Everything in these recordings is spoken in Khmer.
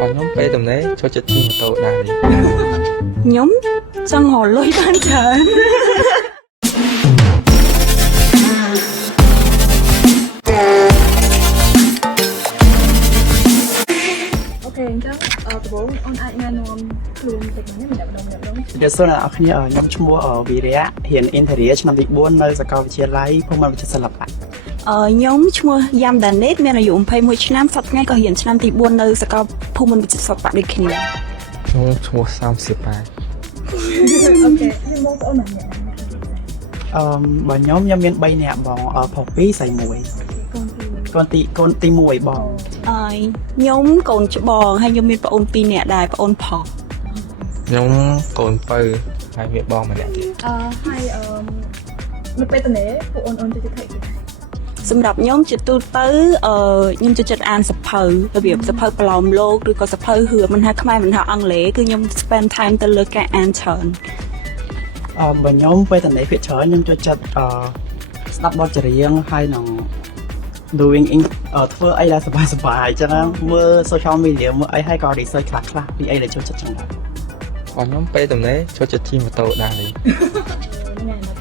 còn nhóm pe tầm đấy cho chật chim tàu đài đi nhóm trong hồ lôi ban trời okអញ្ចឹងដំបូងអូនអាចណែនាំខ្លួនតិចនេះម្ដងជាសួរអ្នកគ្នាខ្ញុំឈ្មោះវីរៈរៀន Interior ឆ្នាំទី4នៅសាកលវិទ្យាល័យភូមិន្ទវិចិត្រសិល្បៈខ្ញុំឈ្មោះយ៉ាំដាណេតមានអាយុ21ឆ្នាំសប្តាហ៍ថ្ងៃក៏រៀនឆ្នាំទី4នៅសាកលភូមិន្ទវិចិត្រសិល្បៈដូចគ្នាខ្ញុំឈ្មោះសាមសៀប៉ាអូខេហើយបងប្អូនម្នាក់បើខ្ញុំមាន3នាក់បងប្រុស2ស្រី1កូនទី1បងខ្ញុំកូនច្បងហើយខ្ញុំមានប្អូន2នាក់ដែរប្អូនផុសខ្ញុំកូនពៅហើយមានបងម្នាក់ទៀតហើយនៅពេលតនេះពួកអូនចូលចិត្តធ្វើអីសម្រាប់ខ្ញុំជាទូទៅខ្ញុំចូលចិត្តអានសភៅរបៀបសភៅប្រឡំលោកឬក៏សភៅរឿងមិនថាខ្មែរមិនថាអង់គ្លេសគឺខ្ញុំ spend time ទៅលើការអានច្រើនបើខ្ញុំពេលតនេះភាគច្រើនខ្ញុំចូលចិត្តស្ដាប់បទចម្រៀងហើយនឹង doing ធ្វើអីដែលសប្បាយអញ្ចឹងមើល social media មើលអីហើយក៏ research ខ្លះពីអីដែលចូលចិត្តចឹងដែរcòn nhóm pe tầm đấy cho chật chim tàu đài đi ថ្ងៃណា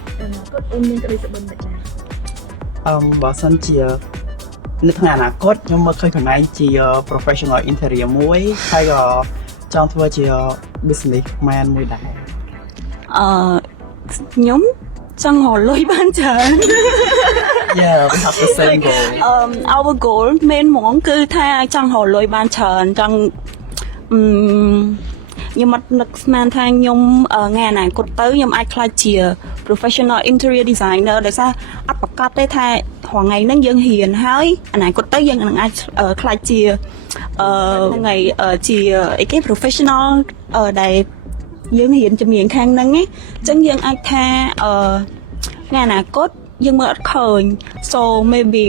គាត់អូនមានក្តីសុបិនមិនដែរបើសិនជានៅថ្ងៃអនាគតខ្ញុំមើលឃើញកន្លែងជា professional interior មួយហើយក៏ចង់ធ្វើជា business man មួយដែរខ្ញុំចង់រកលុយបានច្រើន Yeah we have the same goal our goal main ហ្មងគឺថាចង់រកលុយបានច្រើនចង់ខ្ញុំអត់នឹកស្មានថាខ្ញុំថ្ងៃអនាគតទៅខ្ញុំអាចក្លាយជា professional interior designer ដោយសារអត់ប្រកាសទេថាថ្ងៃហ្នឹងយើងរៀនហើយអនាគតទៅយើងនឹងអាចក្លាយជាថ្ងៃជាអីគេ professional ដែលយើងរៀនជំនាញខាងហ្នឹងអញ្ចឹងយើងអាចថាថ្ងៃអនាគតយើងមើលអត់ឃើញ so maybe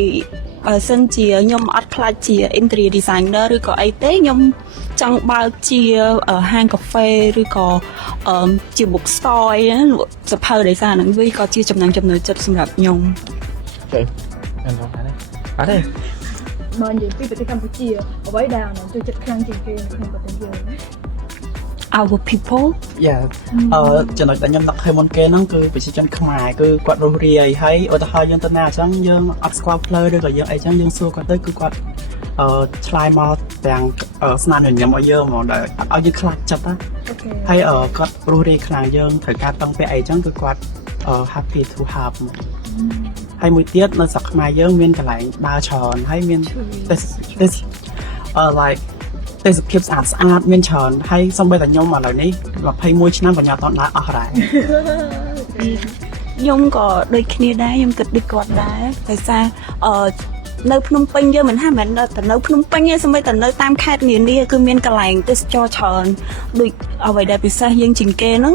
បើសិនជាខ្ញុំអត់ខ្លាចជា interior designer ឬក៏អីទេខ្ញុំចង់បើកជាហាងកាហ្វេឬក៏ជា book store លក់សភៅដោយសារហ្នឹងវាក៏ជាចំណង់ចំណូលចិត្តសម្រាប់ខ្ញុំចេះអត់ទេអត់ទេបើនិយាយពីប្រទេសកម្ពុជាអ្វីដែលអូនចូលចិត្តខ្លាំងជាងគេនៅក្នុងប្រទេសយើង our people ចំណុចដែលខ្ញុំដាក់ឃើញមុនគេហ្នឹងគឺប្រជាជនខ្មែរគឺគាត់រស់រាយហើយឧទាហរណ៍យើងទៅណាអញ្ចឹងយើងអត់ស្គាល់ផ្លូវឬក៏យើងអីចឹងយើងសួរគាត់ទៅគឺគាត់ឆ្លើយមកទាំងស្នាមញញឹមឲ្យយើងហ្មងដែលអត់ឲ្យយើងខ្លាចចិត្តណាហើយគាត់រស់រាយខ្លាំងយើងត្រូវការតឹងពាក់អីចឹងគឺគាត់ happy to have ហើយមួយទៀតនៅស្រុកខ្មែរយើងមានកន្លែងដើរច្រើនហើយមាន like ទេសភាពស្អាតមានច្រើនហើយសូម្បីតែខ្ញុំឥឡូវនេះ21ឆ្នាំក៏ខ្ញុំអត់ដើរអស់ដែរខ្ញុំក៏ដូចគ្នាដែរខ្ញុំគិតដូចគាត់ដែរដោយសារនៅភ្នំពេញយើងមិនថាមិនតែនៅភ្នំពេញទេសូម្បីតែនៅតាមខេត្តនានាគឺមានកន្លែងទេសចរច្រើនដូចអ្វីដែលពិសេសយើងជាងគេហ្នឹង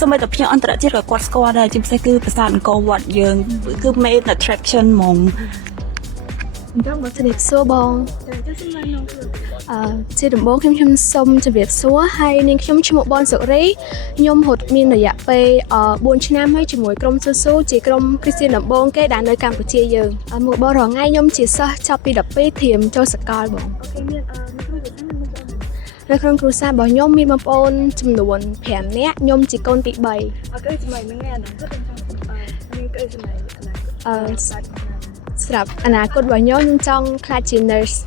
សូម្បីតែភ្ញៀវអន្តរជាតិក៏គាត់ស្គាល់ដែរជាពិសេសគឺប្រាសាទអង្គរវត្តយើងគឺ main attraction ហ្មងអញ្ចឹងបើស្នេហ៍សួរបងជាដំបូងខ្ញុំសូមជម្រាបសួរហើយនាងខ្ញុំឈ្មោះបនសុរីខ្ញុំរត់មានរយៈពេល4ឆ្នាំហើយជាមួយក្រុមស៊ូជាក្រុមគ្រីស្ទានដំបូងគេដែលនៅកម្ពុជាយើងមួយបងរងថ្ងៃខ្ញុំជាសិស្សចប់ពី12ត្រៀមចូលសាកលបងអូខេមាននៅក្នុងគ្រួសាររបស់ខ្ញុំមានបងប្អូនចំនួន5នាក់ខ្ញុំជាកូនទី3អូខេសម័យហ្នឹងអនាគតខ្ញុំចង់មានក្តីសម័យអនាគតសម្រាប់អនាគតរបស់ខ្ញុំចង់ក្លាយជា nurse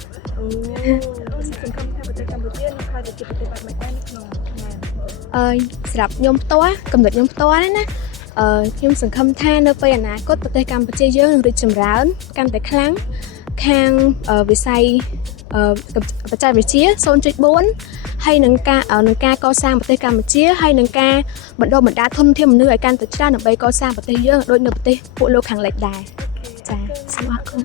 សង្ឃឹមថាប្រទេសកម្ពុជានឹងក្លាយជាប្រទេសបែបម៉េចដែរនៅក្នុងសម្រាប់ខ្ញុំផ្ទាល់កំណត់ខ្ញុំផ្ទាល់ណាខ្ញុំសង្ឃឹមថានៅពេលអនាគតប្រទេសកម្ពុជាយើងនឹងរីកចម្រើនកាន់តែខ្លាំងខាងវិស័យបច្ចេកវិទ្យា 0.4 ហើយនឹងការកសាងប្រទេសកម្ពុជាហើយនឹងការបណ្ដុះបណ្ដាលធនធានមនុស្សឲ្យកាន់តែច្រើនដើម្បីកសាងប្រទេសយើងដូចនៅប្រទេសពួកលោកខាងលិចដែរចា៎សូមអរគុណ